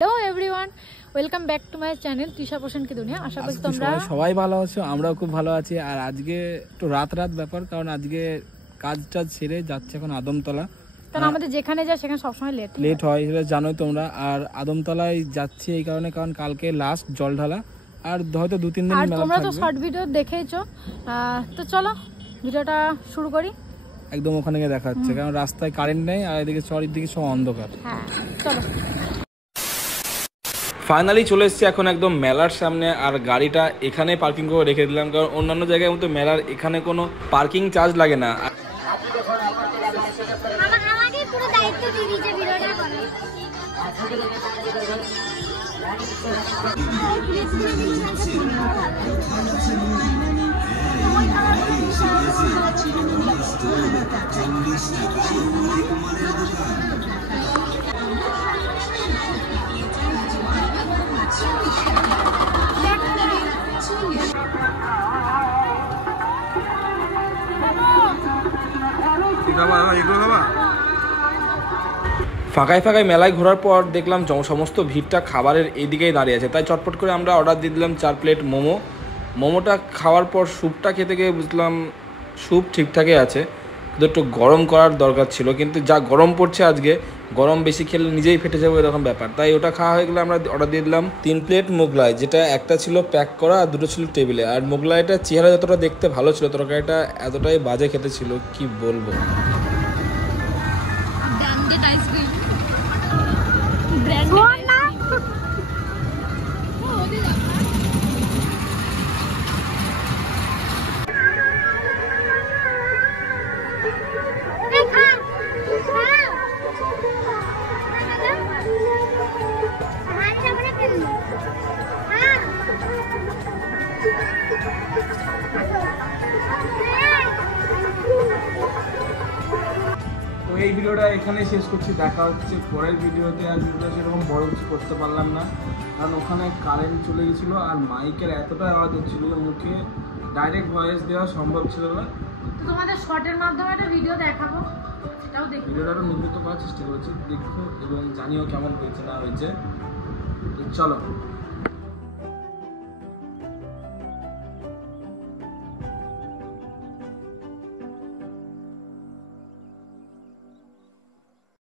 Hello everyone, welcome back to my channel Trisha পোষণ কি দুনিয়া। আশা করি তোমরা সবাই ভালো আছো, আমরাও খুব ভালো আছি। আর আজকে একটু রাত ব্যাপার, কারণ আজকে কাজটা ছেড়ে যাচ্ছে এখন আদমতলা, কারণ আমাদের যেখানে যায় সেখানে সবসময় লেট হয়, সেটা জানোই তোমরা। আর আদমতলায় যাচ্ছি এই কারণে, কারণ কালকে লাস্ট জল ঢালা, আর হয়তো 2-3 দিন মেলা থাকবে। তোমরা তো শর্ট ভিডিও দেখেইছো, তো চলো ভিডিওটা শুরু করি। একদম ওখানে গিয়ে দেখা হচ্ছে, কারণ রাস্তায় কারেন্ট নেই আর এদিকে চারিদিকে সব অন্ধকার। হ্যাঁ চলো। ফাইনালি চলে এসেছি এখন একদম মেলার সামনে, আর গাড়িটা এখানে পার্কিং করে রেখে দিলাম, কারণ অন্যান্য জায়গার মতো মেলার এখানে কোনো পার্কিং চার্জ লাগে না। ফাঁকায় ফাঁকায় মেলায় ঘোরার পর দেখলাম সমস্ত ভিড়টা খাবারের এইদিকেই দাঁড়িয়ে আছে, তাই চটপট করে আমরা অর্ডার দিয়ে দিলাম 4 প্লেট মোমো। মোমোটা খাওয়ার পর স্যুপটা খেতে গিয়ে বুঝলাম স্যুপ ঠিকঠাকই আছে, কিন্তু একটু গরম করার দরকার ছিল। কিন্তু যা গরম পড়ছে আজকে, গরম বেশি খেলে নিজেই ফেটে যাবে এরকম ব্যাপার, তাই ওটা খাওয়া হয়ে গেলে আমরা অর্ডার দিয়ে দিলাম 3 প্লেট মোগলাই, যেটা একটা ছিল প্যাক করা আর 2টো ছিল টেবিলে। আর মোগলাইটা চেহারা যতটা দেখতে ভালো ছিল, তরকারিটা এতটাই বাজে খেতে ছিল কি বলবো। তো এই ভিডিওটা এখানে শেষ করছি, দেখা হচ্ছে পরের ভিডিওতে। আর ভিডিওটা সেরকম বড় কিছু করতে পারলাম না, কারণ ওখানে কারেন্ট চলে গেছিলো আর মাইকের এতটা আওয়াজ হচ্ছিল যে মুখে ডাইরেক্ট ভয়েস দেওয়া সম্ভব ছিল না। তো তোমাদের শর্টের মাধ্যমে একটা ভিডিও দেখাবো, সেটাও দেখো। ভিডিওটা নির্মিত করার চেষ্টা করেছি, দেখো এবং জানিও কেমন হয়েছে না হয়েছে। চলো।